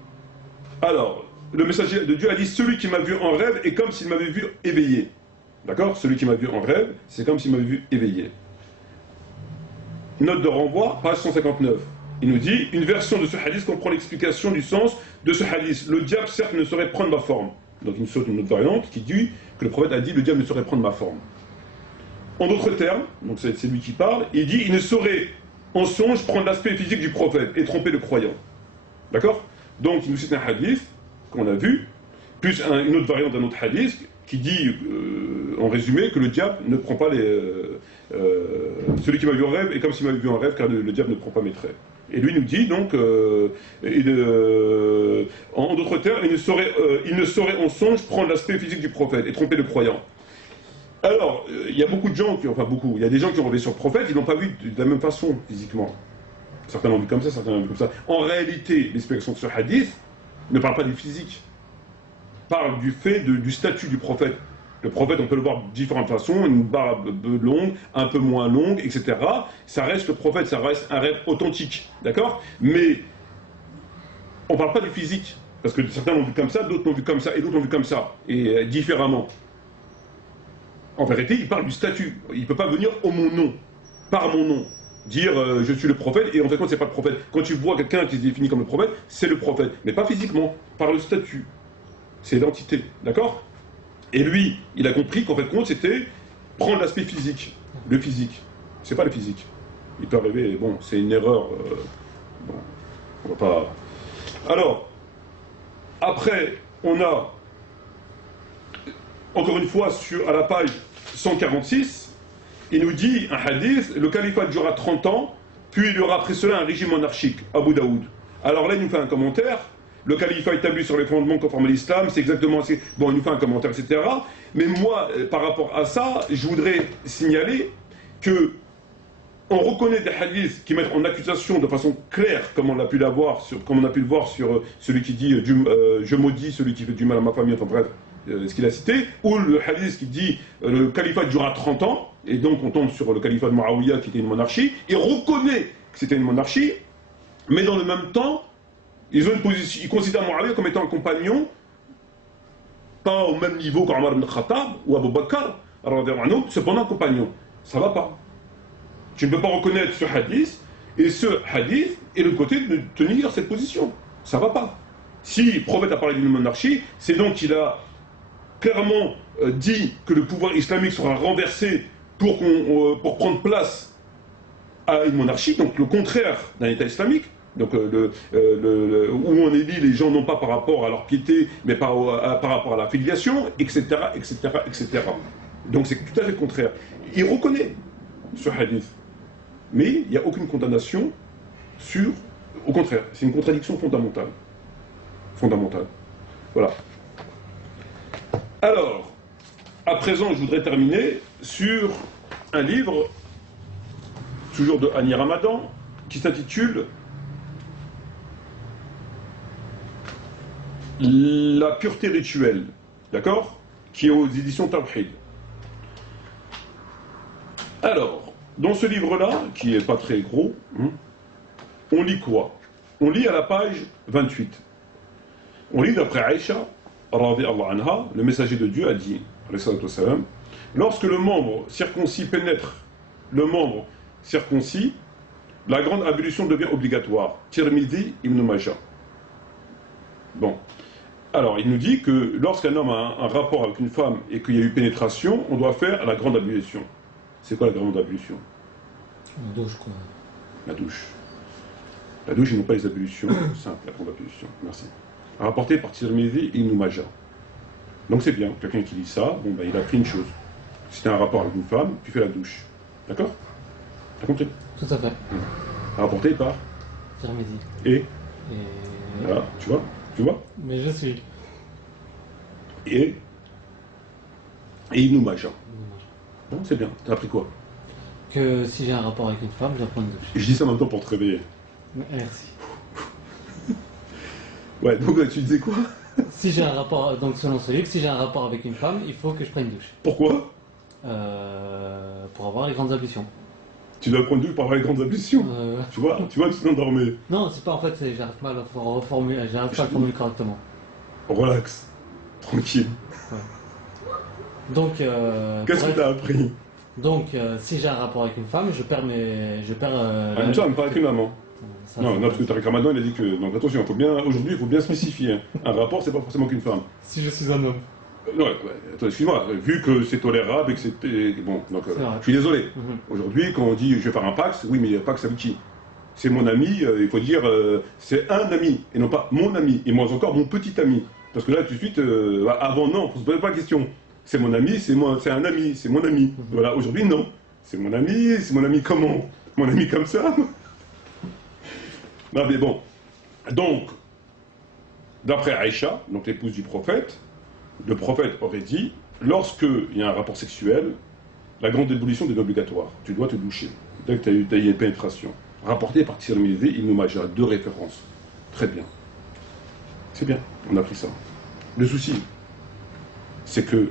alors, le messager de Dieu a dit: celui qui m'a vu en rêve est comme s'il m'avait vu éveillé. D'accord? Celui qui m'a vu en rêve, c'est comme s'il m'avait vu éveillé. Note de renvoi, page 159. Il nous dit, une version de ce hadith comprend l'explication du sens de ce hadith. Le diable, certes, ne saurait prendre ma forme. Donc il saute une autre variante qui dit que le prophète a dit: le diable ne saurait prendre ma forme. En d'autres termes, donc c'est lui qui parle, il dit: il ne saurait en songe prendre l'aspect physique du prophète et tromper le croyant. D'accord? Donc il nous cite un hadith qu'on a vu, plus une autre variante d'un autre hadith qui dit, en résumé, que le diable ne prend pas celui qui m'a vu en rêve est comme s'il m'avait vu en rêve, car le diable ne prend pas mes traits. Et lui nous dit donc, en d'autres termes, il ne saurait en songe prendre l'aspect physique du prophète et tromper le croyant. Alors, il y a beaucoup de gens il y a des gens qui ont rêvé sur le prophète, ils l'ont pas vu de la même façon, physiquement. Certains l'ont vu comme ça, certains l'ont vu comme ça. En réalité, l'explication de ce hadith ne parle pas du physique, parle du fait du statut du prophète. Le prophète, on peut le voir de différentes façons, une barbe longue, un peu moins longue, etc. Ça reste le prophète, ça reste un rêve authentique, d'accord? Mais on ne parle pas du physique, parce que certains l'ont vu comme ça, d'autres l'ont vu comme ça, et d'autres l'ont vu comme ça, et différemment. En vérité, il parle du statut. Il ne peut pas venir au mon nom, par mon nom, dire je suis le prophète, et en fait, quand c'est pas le prophète. Quand tu vois quelqu'un qui se définit comme le prophète, c'est le prophète, mais pas physiquement, par le statut. c'est l'entité, d'accord? Et lui, il a compris qu'en fait, compte, c'était prendre l'aspect physique, le physique. C'est pas le physique. Il peut arriver, bon, c'est une erreur. Bon, on va pas. Alors, après, on a, encore une fois, à la page 146, il nous dit un hadith, le califat durera 30 ans, puis il y aura après cela un régime monarchique, Abu Daoud. Alors là, il nous fait un commentaire. Le califat établi sur les fondements conformes à l'islam, c'est exactement... Bon, il nous fait un commentaire, etc. Mais moi, par rapport à ça, je voudrais signaler que on reconnaît des hadiths qui mettent en accusation de façon claire, comme on a pu le voir sur celui qui dit je maudis celui qui fait du mal à ma famille, enfin bref, ce qu'il a cité, ou le hadith qui dit le califat durera 30 ans, et donc on tombe sur le califat de Muawiyah qui était une monarchie, et reconnaît que c'était une monarchie, mais dans le même temps, ils ont une position, ils considèrent Muawiyah comme étant un compagnon, pas au même niveau qu'Omar ibn Khattab ou Abu Bakr, cependant un compagnon. Ça va pas. Tu ne peux pas reconnaître ce hadith et ce hadith et le côté de tenir cette position. Ça va pas. Si le prophète a parlé d'une monarchie, c'est donc qu'il a clairement dit que le pouvoir islamique sera renversé pour prendre place à une monarchie, donc le contraire d'un État islamique. Donc où on élit les gens non pas par rapport à leur piété, mais par rapport à la filiation, etc., etc., etc. Donc c'est tout à fait le contraire. Il reconnaît ce hadith, mais il n'y a aucune condamnation sur... Au contraire, c'est une contradiction fondamentale. Fondamentale. Voilà. Alors, à présent, je voudrais terminer sur un livre, toujours de Hani Ramadan, qui s'intitule La pureté rituelle, d'accord? Qui est aux éditions Tawhid. Alors, dans ce livre-là, qui n'est pas très gros, on lit quoi? On lit à la page 28. On lit d'après Aïcha, radiyallahu anha, le messager de Dieu a dit, lorsque le membre circoncis pénètre le membre circoncis, la grande ablution devient obligatoire. Tirmidhi ibn Majah. Bon. Alors, il nous dit que lorsqu'un homme a un rapport avec une femme et qu'il y a eu pénétration, on doit faire la grande ablution. C'est quoi la grande ablution? La douche, quoi. La douche. La douche, ils n'ont pas les ablutions simples, la grande ablution. Merci. Rapporté par Tirmidhi ibn Majah. Donc c'est bien, quelqu'un qui lit ça, bon, ben, il a appris une chose. Si tu as un rapport avec une femme, tu fais la douche. D'accord? T'as compris? Tout à fait. Rapporté par Tirmidhi. Et voilà, tu vois? Tu vois? Mais je suis. Et Ibn Majah. Bon, c'est bien. T'as appris quoi? Que si j'ai un rapport avec une femme, je dois prendre une douche. Je dis ça en même temps pour te réveiller. Merci. Ouais, donc tu disais quoi? Si j'ai un rapport, donc selon ce livre, si j'ai un rapport avec une femme, il faut que je prenne une douche. Pourquoi? Pour avoir les grandes ablutions. Tu dois prendre une douche pour avoir les grandes ablutions. Tu vois, tu t'endormais. Non, c'est pas en fait, j'arrive pas à le reformuler, j'arrive pas à le formuler correctement. Relax, tranquille. Ouais. Donc. Qu'est-ce que t'as appris? Donc, si j'ai un rapport avec une femme, je perds une femme, pas avec une maman. Non, parce que Tariq Ramadan, il a dit que. Donc attention, aujourd'hui, il faut bien spécifier. Hein. Un rapport, c'est pas forcément qu'une femme. Si je suis un homme. Non, attends, excuse-moi, vu que c'est tolérable et que c'est. Bon, donc, je suis désolé. Aujourd'hui, quand on dit je vais faire un Pax, oui, mais Pax avec qui? C'est mon ami, il faut dire c'est un ami, et non pas mon ami, et moins encore mon petit ami. Parce que là, tout de suite, avant, non, on ne se pose pas la question. C'est mon ami, c'est un ami, c'est mon ami. Voilà, aujourd'hui, non. C'est mon ami comment? Mon ami comme ça? Non, mais bon. Donc, d'après Aïcha, donc l'épouse du prophète, le prophète aurait dit, lorsqu'il y a un rapport sexuel, la grande ébullition devient obligatoire. Tu dois te doucher. Dès que tu as eu une pénétration. Rapporté par Tirmidhi ibn Majah, 2 références. Très bien. C'est bien, on a pris ça. Le souci, c'est que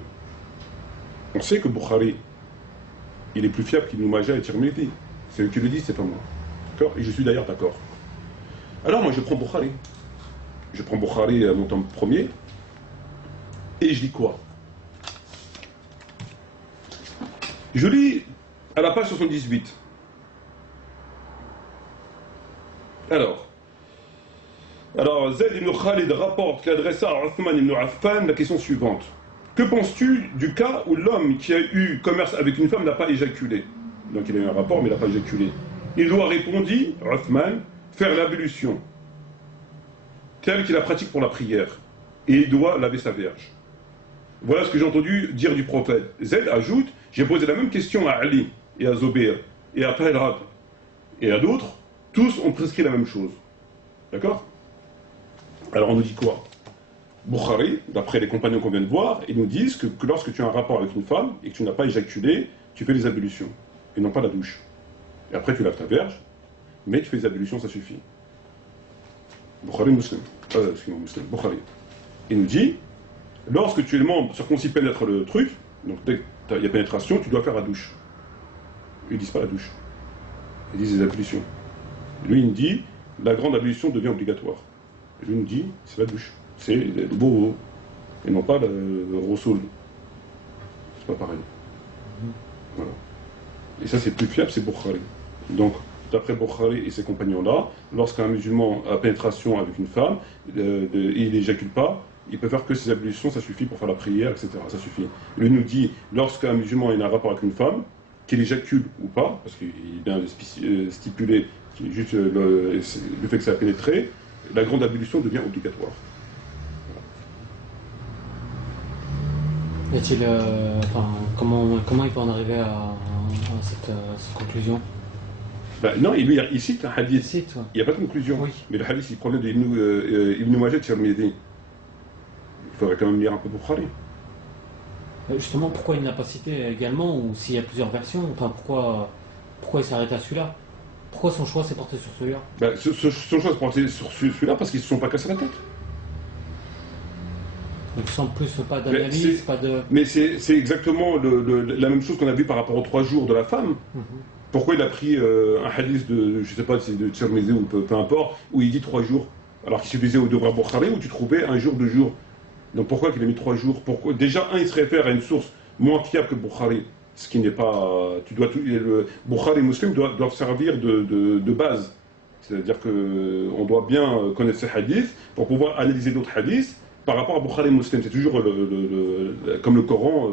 on sait que Bukhari, il est plus fiable qu'Ibn Majah et Tirmidhi. C'est eux qui le disent, c'est pas moi. D'accord? Et je suis d'ailleurs d'accord. Alors moi je prends Bukhari. Je prends Bukhari à mon temps premier. Et je lis quoi? Je lis à la page 78. Alors, Alors, Zayd ibn Khalid rapporte qu'il adressa à Uthman ibn Affan la question suivante. Que penses-tu du cas où l'homme qui a eu commerce avec une femme n'a pas éjaculé? Donc il a eu un rapport mais il n'a pas éjaculé. Il doit, répondit Uthman, faire l'ablution, telle qu'il la pratique pour la prière, et il doit laver sa verge. Voilà ce que j'ai entendu dire du prophète. Zayd ajoute, j'ai posé la même question à Ali et à Zobair et à Talhad et à d'autres, tous ont prescrit la même chose. D'accord? Alors on nous dit quoi? Bukhari, d'après les compagnons qu'on vient de voir, ils nous disent que lorsque tu as un rapport avec une femme et que tu n'as pas éjaculé, tu fais les ablutions, et non pas la douche. Et après tu laves ta verge, mais tu fais les ablutions, ça suffit. Bukhari Muslim. Excuse-moi, Muslim. Bukhari. Il nous dit, lorsque tu es le membre circoncis pénètre le truc, donc dès qu'il y a pénétration, tu dois faire la douche. Ils disent pas la douche. Ils disent les ablutions. Lui, il nous dit, la grande ablution devient obligatoire. Et lui, il nous dit, c'est la douche. C'est le beau et non pas le rossoul. C'est pas pareil. Voilà. Et ça, c'est plus fiable, c'est Bukhari. Donc, d'après Bukhari et ses compagnons-là, lorsqu'un musulman a pénétration avec une femme, il n'éjacule pas, il peut faire que ses ablutions, ça suffit pour faire la prière, etc. Ça suffit. Lui nous dit, lorsqu'un musulman a un rapport avec une femme, qu'il éjacule ou pas, parce qu'il est bien stipulé, juste le fait que ça a pénétré, la grande ablution devient obligatoire. Y a-t-il, comment il peut en arriver à cette conclusion? Non, il cite un hadith. Cite, ouais. Il n'y a pas de conclusion. Oui. Mais le hadith, il provient d'Ibn Majah Tirmidhi. Il faudrait quand même lire un peu Bukhari. Justement, pourquoi il ne l'a pas cité également, ou s'il y a plusieurs versions, enfin, pourquoi il s'arrête à celui-là? Pourquoi son choix s'est porté sur celui-là? Son choix s'est porté sur celui-là parce qu'ils ne se sont pas cassés la tête. Donc sans plus pas d'analyse, pas de... Mais c'est exactement la même chose qu'on a vu par rapport aux 3 jours de la femme. Pourquoi il a pris un hadith de, je ne sais pas si c'est de Tirmidhi ou peu importe, où il dit 3 jours, alors qu'il suffisait de voir Bukhari où tu trouvais 1 jour, 2 jours. Donc pourquoi il a mis 3 jours? Pourquoi? Déjà, il se réfère à une source moins fiable que Bukhari, ce qui n'est pas... Bukhari et Muslim doivent servir de base. C'est-à-dire qu'on doit bien connaître ces hadiths pour pouvoir analyser d'autres hadiths par rapport à Bukhari et Muslim. C'est toujours comme le Coran,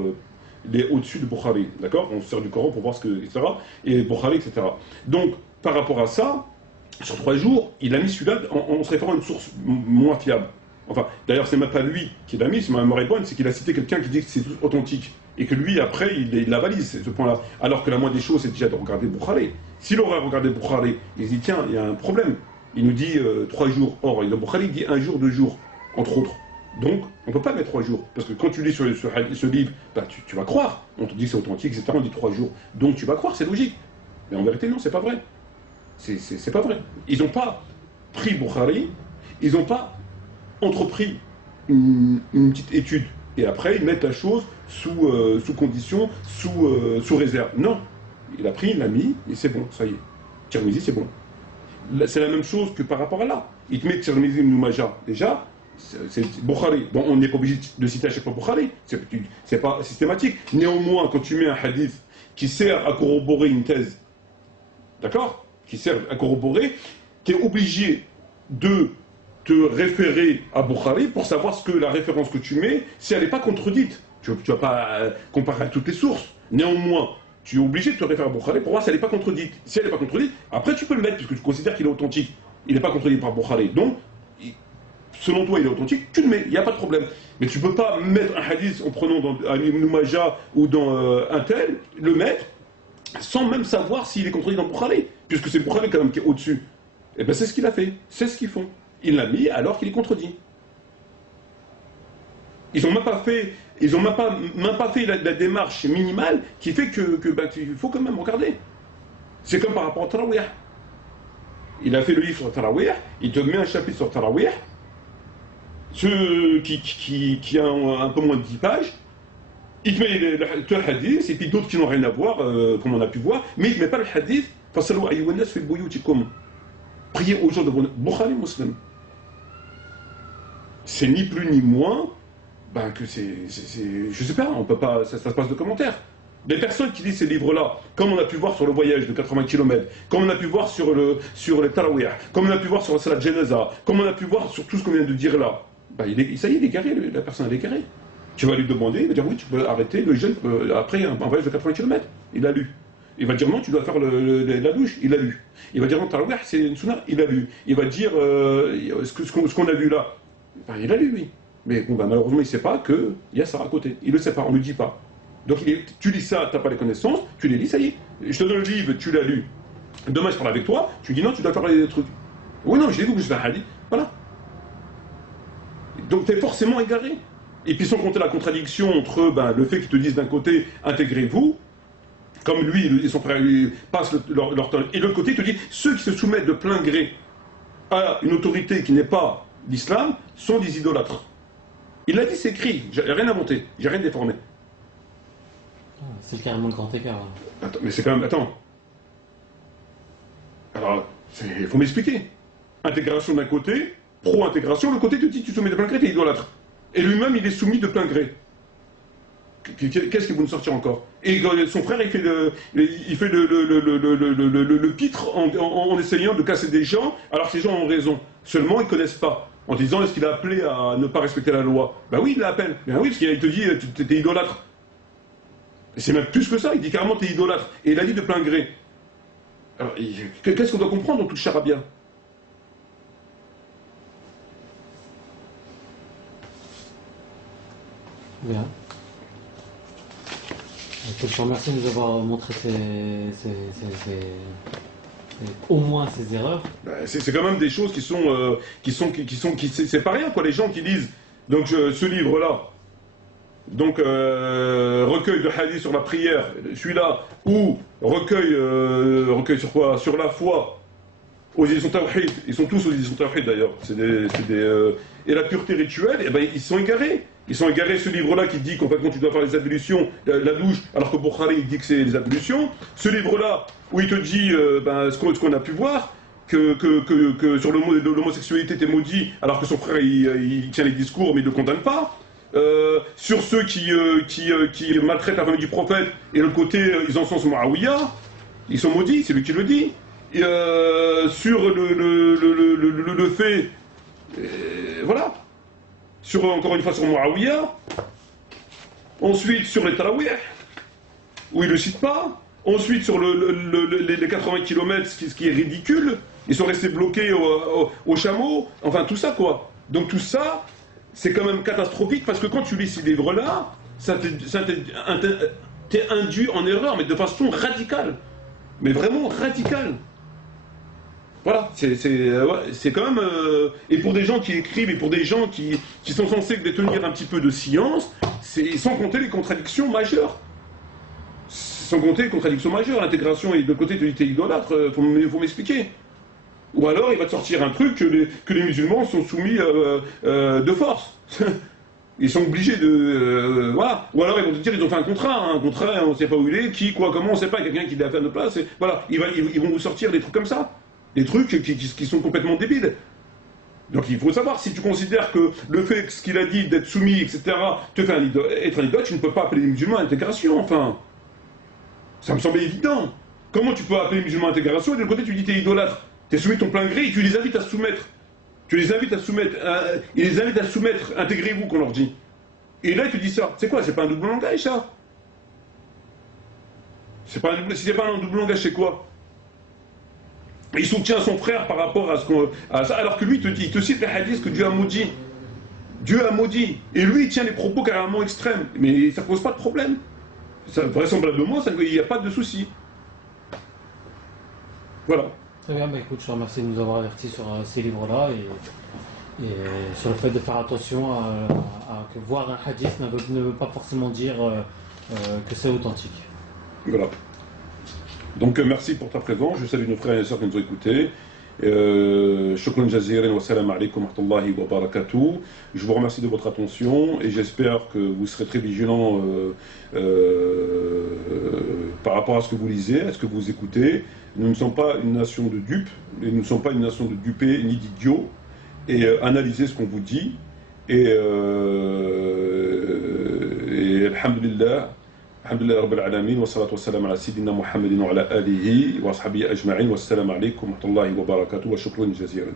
il est au-dessus de Bukhari, d'accord? On se sert du Coran pour voir ce que, etc. Et Bukhari, etc. Donc, par rapport à ça, sur 3 jours, il a mis celui-là en se référant à une source moins fiable. Enfin, d'ailleurs, c'est même pas lui qui l'a mis, c'est ma mémoire est bonne, c'est qu'il a cité quelqu'un qui dit que c'est authentique. Et que lui, après, il la valise, ce point-là. Alors que la moindre des choses, c'est déjà de regarder Bukhari. S'il aurait regardé Bukhari, il se dit, tiens, il y a un problème. Il nous dit 3 jours. Or, le Bukhari dit 1 jour, 2 jours, entre autres. Donc, on ne peut pas mettre 3 jours. Parce que quand tu lis ce livre, bah, tu vas croire. On te dit que c'est authentique, etc. On dit 3 jours. Donc, tu vas croire, c'est logique. Mais en vérité, non, c'est pas vrai. C'est pas vrai. Ils n'ont pas pris Bukhari, ils n'ont pas entrepris une petite étude. Et après, ils mettent la chose sous condition, sous réserve. Non. Il a pris, il l'a mis, et c'est bon, ça y est. Tirmizi, c'est bon. C'est la même chose que par rapport à là. Il te met Tirmizi ibn Majah. Déjà, c'est Bukhari. Bon, on n'est pas obligé de citer à chaque fois Bukhari. C'est pas systématique. Néanmoins, quand tu mets un hadith qui sert à corroborer une thèse, d'accord? Qui sert à corroborer, tu es obligé de te référer à Bukhari pour savoir ce que la référence que tu mets, si elle n'est pas contredite. Tu ne vas pas comparer à toutes les sources. Néanmoins, tu es obligé de te référer à Bukhari pour voir si elle n'est pas contredite. Si elle n'est pas contredite, après tu peux le mettre, puisque tu considères qu'il est authentique. Il n'est pas contredit par Bukhari. Donc, selon toi, il est authentique, tu le mets, il n'y a pas de problème. Mais tu ne peux pas mettre un hadith en prenant dans un Ibn Majah ou dans un tel, le mettre, sans même savoir s'il est contredit dans Bukhari, puisque c'est Bukhari quand même qui est au-dessus. Et bien c'est ce qu'il a fait, c'est ce qu'ils font. Il l'a mis alors qu'il est contredit. Ils n'ont même pas fait, la démarche minimale qui fait que bah, il faut quand même regarder. C'est comme par rapport au Tarawih. Il a fait le livre sur Tarawih, il te met un chapitre sur Tarawih, qui a un peu moins de 10 pages, il te met le hadith, et puis d'autres qui n'ont rien à voir, comme on a pu voir, mais il ne met pas le hadith, priez aux gens de Bukhari Muslim. C'est ni plus ni moins ben, que c'est. Je sais pas, on peut pas. Ça se passe de commentaires. Les personnes qui lisent ces livres-là, comme on a pu voir sur le voyage de 80 km, comme on a pu voir sur les tarawih, comme on a pu voir sur la salat janaza, comme on a pu voir sur tout ce qu'on vient de dire là, bah, ça y est, il est garé, la personne elle est garée. Tu vas lui demander, il va dire oui, tu peux arrêter le jeûne après un voyage de 80 km. Il a lu. Il va dire non, tu dois faire la douche. Il a lu. Il va dire non, tarawih, c'est une sunna. Il a lu. Il va dire ce qu'on a vu là. Ben, il a lu, oui. Mais bon, ben, malheureusement, il ne sait pas qu'il y a ça à côté. Il ne le sait pas, on ne le dit pas. Donc tu lis ça, tu n'as pas les connaissances, tu les lis, ça y est. Je te donne le livre, tu l'as lu. Demain, je parle avec toi, tu dis non, tu dois faire les trucs. Oui, non, je l'ai vu que je fais un hadith. Voilà. Donc tu es forcément égaré. Et puis sans compter la contradiction entre le fait qu'ils te disent d'un côté intégrez-vous, comme lui et son frère lui passent leur temps, et de l'autre côté il te dit ceux qui se soumettent de plein gré à une autorité qui n'est pas l'islam sont des idolâtres. Il l'a dit, c'est écrit, j'ai rien inventé, j'ai rien déformé. C'est carrément le grand écart. Attends, mais c'est quand même. Attends. Alors, il faut m'expliquer. Intégration d'un côté, pro-intégration, le côté te dit tu soumets de plein gré, t'es idolâtre. Et lui-même, il est soumis de plein gré. Qu'est-ce qu'il va nous sortir encore? Et son frère, il fait le pitre en essayant de casser des gens, alors que ces gens ont raison. Seulement, ils ne connaissent pas. En disant, est-ce qu'il a appelé à ne pas respecter la loi? Ben oui, il l'appelle. Ben oui, parce qu'il te dit, t'es idolâtre. Et c'est même plus que ça, il dit carrément, t'es idolâtre. Et il a dit de plein gré. Alors, qu'est-ce qu'on doit comprendre dans tout le charabia? Bien. Je te remercie de nous avoir montré au moins ces erreurs. C'est quand même des choses c'est pas rien quoi. Les gens qui lisent donc ce livre-là, donc recueil de hadith sur la prière, celui-là, ou recueil sur quoi? Sur la foi. Aux éditions Tawhid, ils sont tous aux éditions Tawhid d'ailleurs. Et la pureté rituelle, eh ben, ils sont égarés. Ils sont égarés, ce livre-là qui dit qu'en fait, quand tu dois faire les ablutions, la douche, alors que Bukhari il dit que c'est les ablutions. Ce livre-là, où il te dit ce qu'on a pu voir, que sur l'homosexualité t'es maudit, alors que son frère il tient les discours mais il ne le condamne pas. Sur ceux qui maltraitent la famille du prophète, et le côté, ils encensent Muawiyah, ils sont maudits, c'est lui qui le dit. Et sur le fait, voilà, encore une fois sur Muawiyah, ensuite sur les Tarawih, où il ne le cite pas, ensuite sur les 80 km, ce qui est ridicule, ils sont restés bloqués au chameau, enfin tout ça quoi. Donc tout ça, c'est quand même catastrophique, parce que quand tu lis ces livres-là, t'es induit en erreur, mais de façon radicale, mais vraiment radicale. Voilà, c'est quand même... et pour des gens qui écrivent, et pour des gens qui sont censés détenir un petit peu de science, sans compter les contradictions majeures. Sans compter les contradictions majeures, l'intégration, et de côté tu dis t'es idolâtre, faut m'expliquer. Ou alors il va te sortir un truc que les musulmans sont soumis de force. Ils sont obligés de... voilà. Ou alors ils vont te dire ils ont fait un contrat, on ne sait pas où il est, qui, quoi, comment, on ne sait pas, quelqu'un qui l'a fait à notre place. Voilà, ils vont vous sortir des trucs comme ça. Des trucs qui sont complètement débiles. Donc il faut savoir, si tu considères que le fait, ce qu'il a dit, d'être soumis, etc., te fait être un idole, tu ne peux pas appeler les musulmans à l'intégration, enfin. Ça me semble évident. Comment tu peux appeler les musulmans à l'intégration et de l'autre côté tu dis t'es idolâtre? T'es soumis de ton plein gré et tu les invites à se soumettre. Tu les invites à se soumettre. Ils les invitent à se soumettre, intégrez-vous, qu'on leur dit. Et là tu dis ça. C'est quoi? C'est pas un double langage ça? Si c'est pas un double langage, c'est quoi? Il soutient son frère par rapport à ça, alors que lui il te cite les hadiths que Dieu a maudit. Dieu a maudit. Et lui il tient les propos carrément extrêmes. Mais ça pose pas de problème. Vraisemblablement, il n'y a pas de souci. Voilà. Très bien, écoute, je te remercie de nous avoir avertis sur ces livres-là et sur le fait de faire attention à que voir un hadith ne veut pas forcément dire que c'est authentique. Voilà. Donc merci pour ta présence, je salue nos frères et sœurs qui nous ont écoutés. Shukran jaziran wa salam alaykum wa rahmatullahi wa barakatuh. Je vous remercie de votre attention et j'espère que vous serez très vigilants par rapport à ce que vous lisez, à ce que vous écoutez. Nous ne sommes pas une nation de dupes, et nous ne sommes pas une nation de dupés ni d'idiots. Et analysez ce qu'on vous dit. Et alhamdulillah, Alhamdulillah Rabbil Alamin, wa salatu wa salam ala Sayyidina Muhammadin wa ala alihi wa ashabihi ajma'in, wa salam alaykum wa rahmatullahi wa barakatuh wa shukran jaziran.